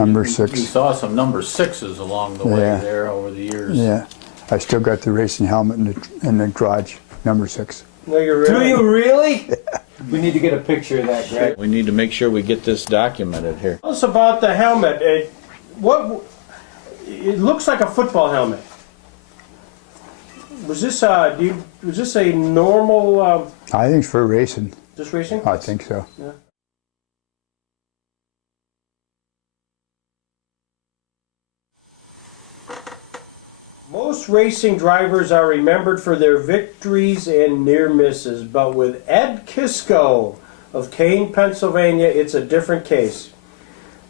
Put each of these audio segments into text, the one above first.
Number You 6. saw some number 6s along the way there over the years. Yeah. I still got the racing helmet in the garage, number 6. No, you're really. Do you really? We need to get a picture of that, Greg. We need to make sure we get this documented here. Tell us about the helmet. It looks like a football helmet. Was this a normal? I think it's for racing. Just racing? I think so. Yeah. Most racing drivers are remembered for their victories and near misses, but with Ed Kisko of Kane, Pennsylvania, it's a different case.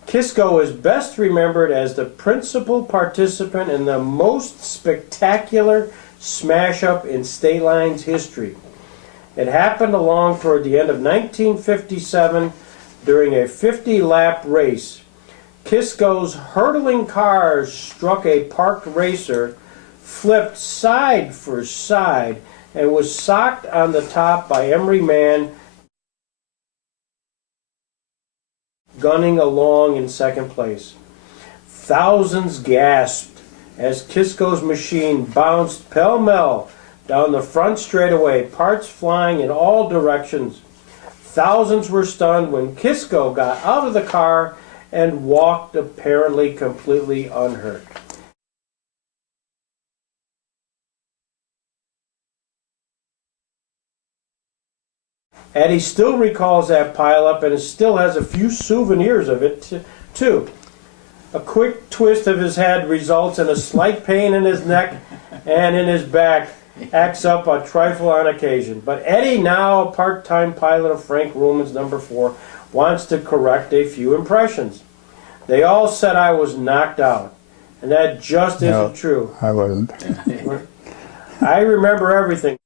Kisko is best remembered as the principal participant in the most spectacular smash-up in Stateline's history. It happened along toward the end of 1957 during a 50-lap race. Kisko's hurtling cars struck a parked racer, flipped side for side, and was socked on the top by Emery Mann, gunning along in second place. Thousands gasped as Kisko's machine bounced pell-mell down the front straightaway, parts flying in all directions. Thousands were stunned when Kisko got out of the car and walked apparently completely unhurt. Eddie still recalls that pileup and still has a few souvenirs of it, too. A quick twist of his head results in a slight pain in his neck and in his back, acts up a trifle on occasion. But Eddie, now a part-time pilot of Frank Ruhlman's number 4, wants to correct a few impressions. They all said I was knocked out, and that just isn't true. I wasn't. I remember everything.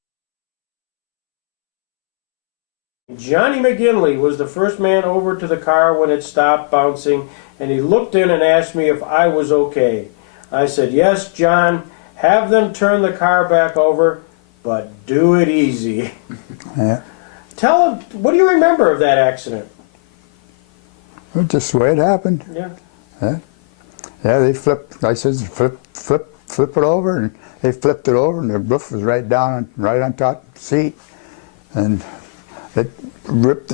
Johnny McGinley was the first man over to the car when it stopped bouncing, and he looked in and asked me if I was okay. I said, "Yes, John, have them turn the car back over, but do it easy." Yeah. Tell him, what do you remember of that accident? Well, just the way it happened. Yeah. Yeah. Yeah, they flipped. I said, flip it over, and they flipped it over, and the roof was right on top of the seat, and it ripped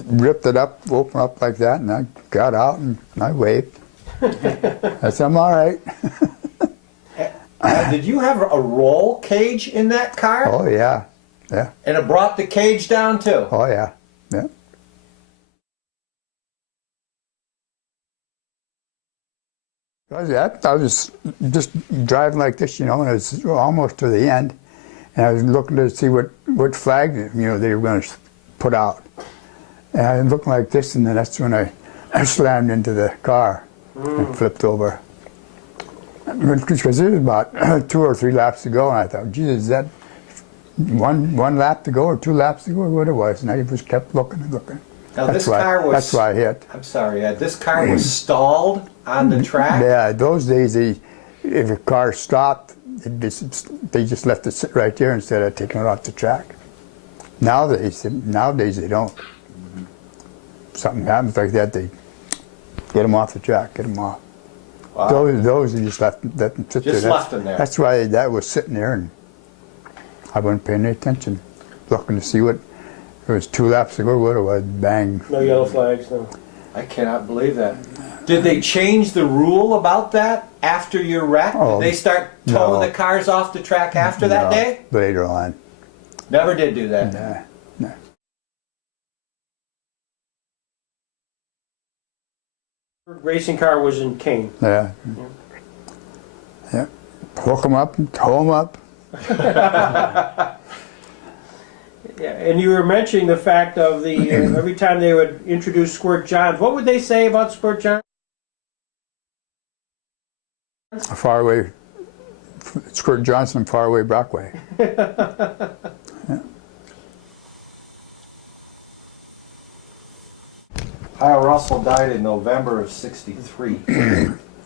it up, opened up like that, and I got out and I waved. I said, "I'm all right." Did you have a roll cage in that car? Oh yeah, yeah. And it brought the cage down too? Oh yeah, yeah. I was just driving like this, you know, and it was almost to the end, and I was looking to see what flag, you know, they were going to put out. And I was looking like this, and then that's when I slammed into the car and flipped over. Because it was about 2 or 3 laps to go, and I thought, geez, is that one lap to go or 2 laps to go, or what it was? And I just kept looking and looking. Now That's this why I hit. I'm sorry, Ed. This car was stalled on the track? Yeah, those days, if a car stopped, they just left it sit right there instead of taking it off the track. Nowadays they don't. Something happens like that, they get them off the track, get them off. Wow. Those they just let them sit there. Just left them there. That's why that was sitting there, and I wasn't paying any attention, looking to see what. It was 2 laps to go, what it was, bang. No yellow flags, no. I cannot believe that. Did they change the rule about that after your wreck? Oh, Did they start towing no. the cars off the track after that day? Later on. Never did do that. No. Racing car was in Kane. Yeah. Yeah. Hook them up and tow them up. Yeah, and you were mentioning the fact of the every time they would introduce Squirt Johns. What would they say about Squirt Johns? Faraway, Squirt Johnson, Faraway Brockway. Yeah. Kyle Russell died in November of '63.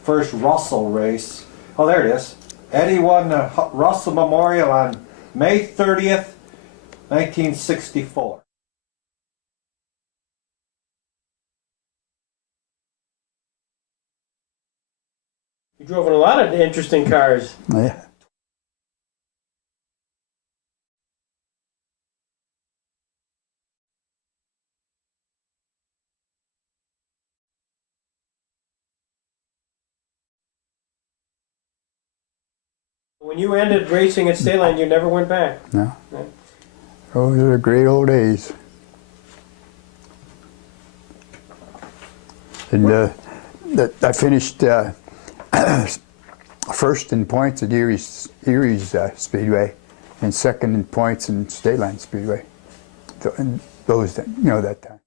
First Russell race. Oh, there it is. Eddie won the Russell Memorial on May 30th, 1964. You drove in a lot of interesting cars. Yeah. When you ended racing at Stateline, you never went back. No. No. Those are the great old days. And I finished first in points at Erie's Speedway, and second in points in Stateline Speedway. And those that that time.